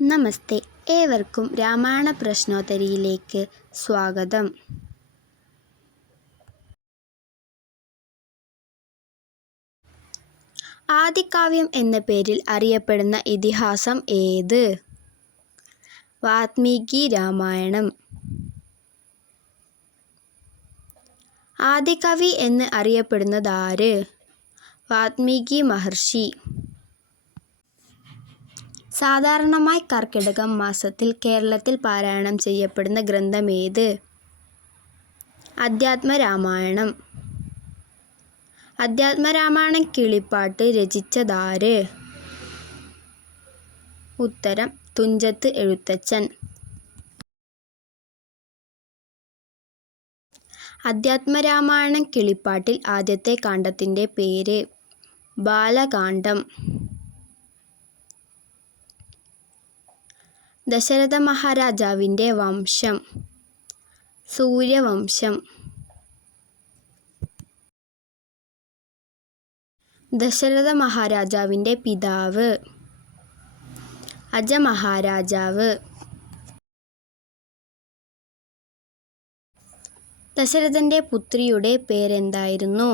നമസ്തേ, ഏവർക്കും രാമായണ പ്രശ്നോത്തരിയിലേക്ക് സ്വാഗതം. ആദികാവ്യം എന്ന പേരിൽ അറിയപ്പെടുന്ന ഇതിഹാസം ഏത്? വാത്മീകി രാമായണം. ആദികവി എന്ന് അറിയപ്പെടുന്നതാര്? വാത്മീകി മഹർഷി. സാധാരണമായി കർക്കിടകം മാസത്തിൽ കേരളത്തിൽ പാരായണം ചെയ്യപ്പെടുന്ന ഗ്രന്ഥമേത്? അധ്യാത്മരാമായണം. അധ്യാത്മരാമായണം കിളിപ്പാട്ട് രചിച്ചതാര്? ഉത്തരം തുഞ്ചത്ത് എഴുത്തച്ഛൻ. അധ്യാത്മരാമായണം കിളിപ്പാട്ടിൽ ആദ്യത്തെ കാണ്ഡത്തിൻ്റെ പേര്? ബാലകാണ്ഡം. ദശരഥ മഹാരാജാവിൻ്റെ വംശം? സൂര്യവംശം. ദശരഥ മഹാരാജാവിൻ്റെ പിതാവ്? അജമഹാരാജാവ്. ദശരഥൻ്റെ പുത്രിയുടെ പേരെന്തായിരുന്നു?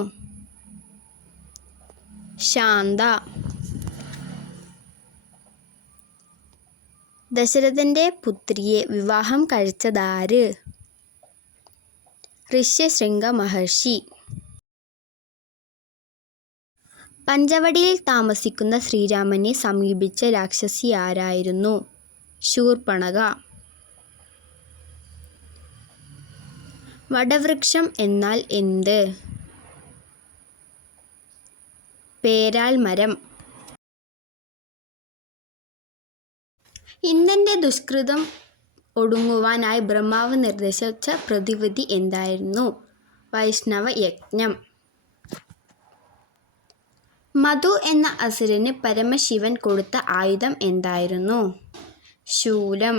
ശാന്ത. ദശരഥൻ്റെ പുത്രിയെ വിവാഹം കഴിച്ചതാര്? ഋഷ്യശൃംഗ മഹർഷി. പഞ്ചവടിയിൽ താമസിക്കുന്ന ശ്രീരാമനെ സമീപിച്ച രാക്ഷസി ആരായിരുന്നു? ശൂർപ്പണഖ. വടവൃക്ഷം എന്നാൽ എന്ത്? പേരാൽ മരം. ഇന്ദ്രൻ്റെ ദുഷ്കൃതം ഒടുങ്ങുവാനായി ബ്രഹ്മാവ് നിർദ്ദേശിച്ച പ്രതിവിധി എന്തായിരുന്നു? വൈഷ്ണവ യജ്ഞം. മധു എന്ന അസുരന് പരമശിവൻ കൊടുത്ത ആയുധം എന്തായിരുന്നു? ശൂലം.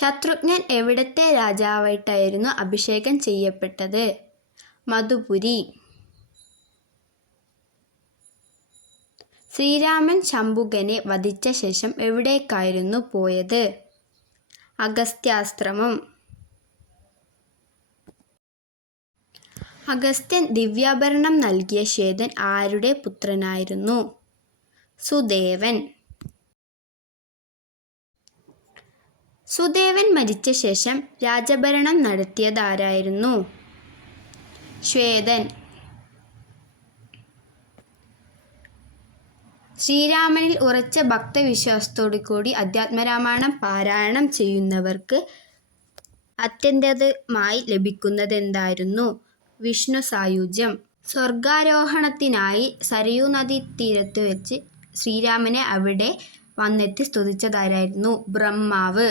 ശത്രുഘ്നൻ എവിടത്തെ രാജാവായിട്ടായിരുന്നു അഭിഷേകം ചെയ്യപ്പെട്ടത്? മധുപുരി. ശ്രീരാമൻ ശംഭുകനെ വധിച്ച ശേഷം എവിടേക്കായിരുന്നു പോയത്? അഗസ്ത്യാശ്രമം. അഗസ്ത്യൻ ദിവ്യാഭരണം നൽകിയ ശ്വേതൻ ആരുടെ പുത്രനായിരുന്നു? സുദേവൻ. സുദേവൻ മരിച്ച ശേഷം രാജഭരണം നടത്തിയതാരായിരുന്നു? ശ്വേതൻ. ശ്രീരാമനിൽ ഉറച്ച ഭക്തവിശ്വാസത്തോടുകൂടി അധ്യാത്മരാമായണം പാരായണം ചെയ്യുന്നവർക്ക് അത്യന്തികമായി ലഭിക്കുന്നതെന്തായിരുന്നു? വിഷ്ണു സായുജ്യം. സ്വർഗാരോഹണത്തിനായി സരയൂ നദീതീരത്ത് വെച്ച് ശ്രീരാമനെ അവിടെ വന്നെത്തി സ്തുതിച്ചതാരായിരുന്നു? ബ്രഹ്മാവ്.